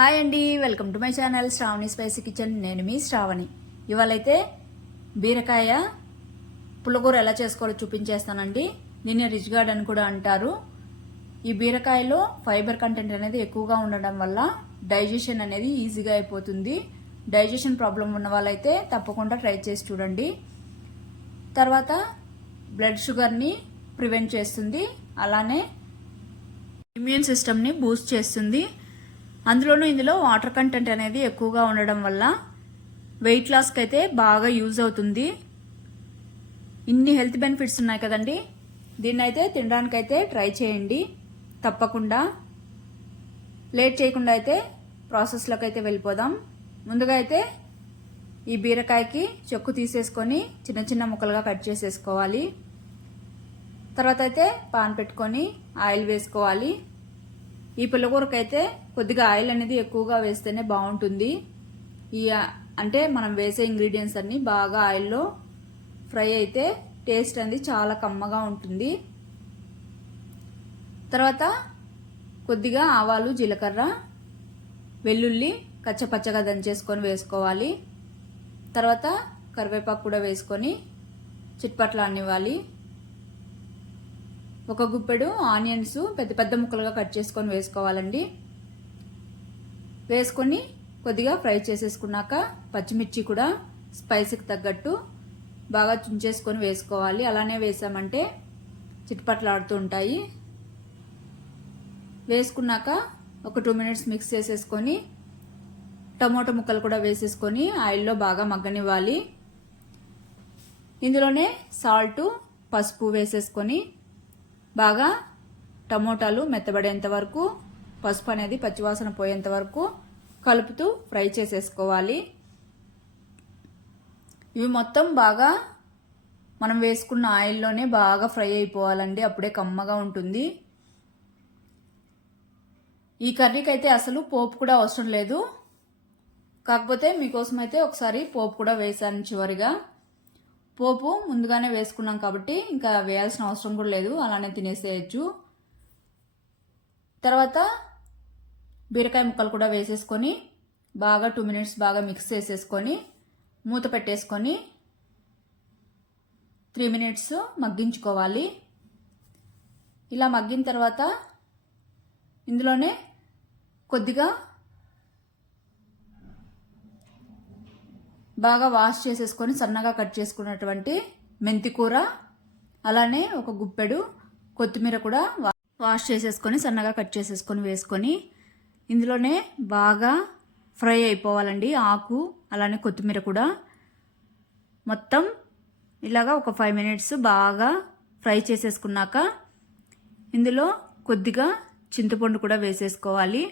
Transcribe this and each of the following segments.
Hi అండి, welcome to my channel Shravani spicy kitchen. నేను మీ శ్రావణి. ఇవాళైతే బీరకాయ పుల్లకూర ఎలా చేసుకోవాలో చూపించేస్తానండి. దీన్ని రిచ్ గార్డ్ అని కూడా అంటారు. ఈ బీరకాయలో ఫైబర్ కంటెంట్ అనేది ఎక్కువగా ఉండడం వల్ల డైజెషన్ అనేది ఈజీగా అయిపోతుంది. డైజెషన్ ప్రాబ్లం ఉన్న వాళ్ళైతే తప్పకుండా ట్రై చేసి చూడండి. తర్వాత బ్లడ్ షుగర్ని ప్రివెంట్ చేస్తుంది, అలానే ఇమ్యూన్ సిస్టమ్ని బూస్ట్ చేస్తుంది. అందులోనూ ఇందులో వాటర్ కంటెంట్ అనేది ఎక్కువగా ఉండడం వల్ల వెయిట్ లాస్కి అయితే బాగా యూజ్ అవుతుంది. ఇన్ని హెల్త్ బెనిఫిట్స్ ఉన్నాయి కదండి. దీన్ని అయితే తినడానికైతే ట్రై చేయండి తప్పకుండా. లేట్ చేయకుండా అయితే ప్రాసెస్లోకి అయితే వెళ్ళిపోదాం. ముందుగా అయితే ఈ బీరకాయకి చెక్కు తీసేసుకొని చిన్న చిన్న ముక్కలుగా కట్ చేసేసుకోవాలి. తర్వాత అయితే పాన్ పెట్టుకొని ఆయిల్ వేసుకోవాలి. ఈ పుల్లకూరకి అయితే కొద్దిగా ఆయిల్ అనేది ఎక్కువగా వేస్తేనే బాగుంటుంది. అంటే మనం వేసే ఇంగ్రీడియంట్స్ అన్నీ బాగా ఆయిల్లో ఫ్రై అయితే టేస్ట్ అనేది చాలా కమ్మగా ఉంటుంది. తర్వాత కొద్దిగా ఆవాలు, జీలకర్ర, వెల్లుల్లి కచ్చపచ్చగా దంచేసుకొని వేసుకోవాలి. తర్వాత కరివేపాకు కూడా వేసుకొని చిట్పట్లు అన్నివ్వాలి. ఒక గుప్పెడు ఆనియన్స్ పెద్ద పెద్ద ముక్కలుగా కట్ చేసుకొని వేసుకోవాలండి. వేసుకొని కొద్దిగా ఫ్రై చేసేసుకున్నాక పచ్చిమిర్చి కూడా స్పైసీకి తగ్గట్టు బాగా చుంచేసుకొని వేసుకోవాలి. అలానే వేసామంటే చిట్పట్లాడుతూ ఉంటాయి. వేసుకున్నాక ఒక 2 మినిట్స్ మిక్స్ చేసేసుకొని టమోటా ముక్కలు కూడా వేసేసుకొని ఆయిల్లో బాగా మగ్గనివ్వాలి. ఇందులోనే సాల్టు, పసుపు వేసేసుకొని బాగా టమోటాలు మెత్తబడేంత వరకు, పసుపు అనేది పచ్చివాసన పోయేంత వరకు కలుపుతూ ఫ్రై చేసేసుకోవాలి. ఇవి మొత్తం బాగా మనం వేసుకున్న ఆయిల్లోనే బాగా ఫ్రై అయిపోవాలండి. అప్పుడే కమ్మగా ఉంటుంది. ఈ కర్రీకి అయితే అసలు పోపు కూడా అవసరం లేదు. కాకపోతే మీకోసం అయితే ఒకసారి పోపు కూడా వేసాను చివరిగా. పోపు ముందుగానే వేసుకున్నాం కాబట్టి ఇంకా వేయాల్సిన అవసరం కూడా లేదు, అలానే తినేసేయచ్చు. తర్వాత బీరకాయ ముక్కలు కూడా వేసేసుకొని బాగా 2 మినిట్స్ బాగా మిక్స్ చేసేసుకొని మూత పెట్టేసుకొని 3 మినిట్స్ మగ్గించుకోవాలి. ఇలా మగ్గిన తర్వాత ఇందులోనే కొద్దిగా బాగా వాష్ చేసేసుకొని సన్నగా కట్ చేసుకున్నటువంటి మెంతికూర, అలానే ఒక గుప్పెడు కొత్తిమీర కూడా వాష్ చేసేసుకొని సన్నగా కట్ చేసేసుకొని వేసుకొని ఇందులోనే బాగా ఫ్రై అయిపోవాలండి. ఆకు అలానే కొత్తిమీర కూడా మొత్తం ఇలాగా ఒక 5 మినిట్స్ బాగా ఫ్రై చేసేసుకున్నాక ఇందులో కొద్దిగా చింతపండు కూడా వేసేసుకోవాలి.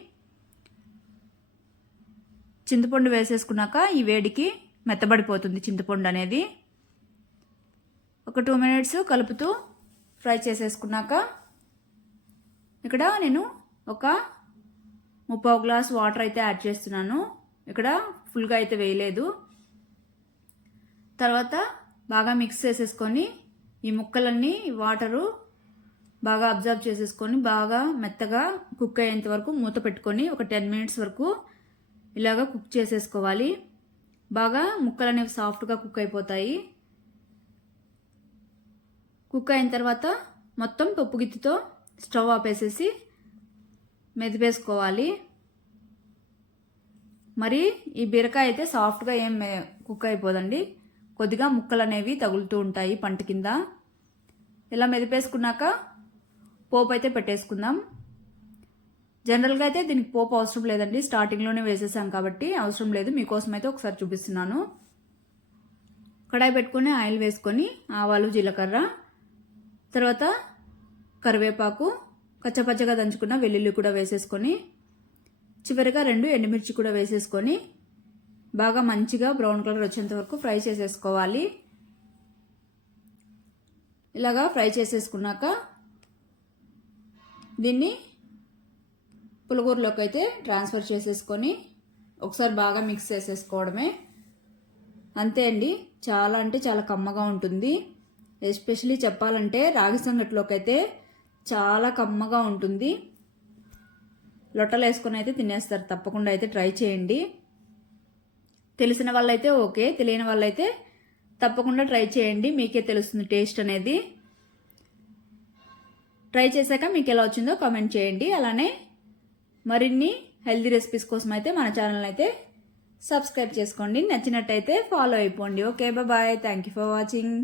చింతపండు వేసేసుకున్నాక ఈ వేడికి మెత్తబడిపోతుంది చింతపండు అనేది. ఒక 2 మినిట్స్ కలుపుతూ ఫ్రై చేసేసుకున్నాక ఇక్కడ నేను ఒక 3/4 గ్లాస్ వాటర్ అయితే యాడ్ చేస్తున్నాను. ఇక్కడ ఫుల్గా అయితే వేయలేదు. తర్వాత బాగా మిక్స్ చేసేసుకొని ఈ ముక్కలన్నీ వాటరు బాగా అబ్జర్వ్ చేసేసుకొని బాగా మెత్తగా కుక్ అయ్యేంత వరకు మూత పెట్టుకొని ఒక 10 మినిట్స్ వరకు ఇలాగా కుక్ చేసేసుకోవాలి. బాగా ముక్కలు అనేవి సాఫ్ట్గా కుక్ అయిపోతాయి. కుక్ అయిన తర్వాత మొత్తం పప్పు గిత్తితో స్టవ్ ఆపేసేసి మెదిపేసుకోవాలి. మరి ఈ బీరకాయ అయితే సాఫ్ట్గా ఏం కుక్ అయిపోదండి. కొద్దిగా ముక్కలు అనేవి తగులుతూ ఉంటాయి పంట కింద. ఇలా మెదిపేసుకున్నాక పోపు అయితే పెట్టేసుకుందాం. జనరల్గా అయితే దీనికి పోపు అవసరం లేదండి, స్టార్టింగ్లోనే వేసేసాం కాబట్టి అవసరం లేదు. మీకోసం అయితే ఒకసారి చూపిస్తున్నాను. కడాయి పెట్టుకొని ఆయిల్ వేసుకొని ఆవాలు, జీలకర్ర, తర్వాత కరివేపాకు, కచ్చపచ్చగా దంచుకున్న వెల్లుల్లి కూడా వేసేసుకొని చివరిగా 2 ఎండుమిర్చి కూడా వేసేసుకొని బాగా మంచిగా బ్రౌన్ కలర్ వచ్చేంత వరకు ఫ్రై చేసేసుకోవాలి. ఇలాగా ఫ్రై చేసేసుకున్నాక దీన్ని పులగూరలోకి అయితే ట్రాన్స్ఫర్ చేసేసుకొని ఒకసారి బాగా మిక్స్ చేసేసుకోవడమే. అంతే అండి. చాలా అంటే చాలా కమ్మగా ఉంటుంది. ఎస్పెషలీ చెప్పాలంటే రాగి సంగటిలోకి అయితే చాలా కమ్మగా ఉంటుంది. లొట్టలు వేసుకొని అయితే తినేస్తారు. తప్పకుండా అయితే ట్రై చేయండి. తెలిసిన వాళ్ళైతే ఓకే, తెలియని వాళ్ళైతే తప్పకుండా ట్రై చేయండి. మీకే తెలుస్తుంది టేస్ట్ అనేది. ట్రై చేశాక మీకు ఎలా వచ్చిందో కామెంట్ చేయండి. అలానే మరిన్ని హెల్తీ రెసిపీస్ కోసం అయితే మన ఛానల్ అయితే సబ్స్క్రైబ్ చేసుకోండి. నచ్చినట్టయితే ఫాలో అయిపోండి. Okay, bye. Thank you for watching.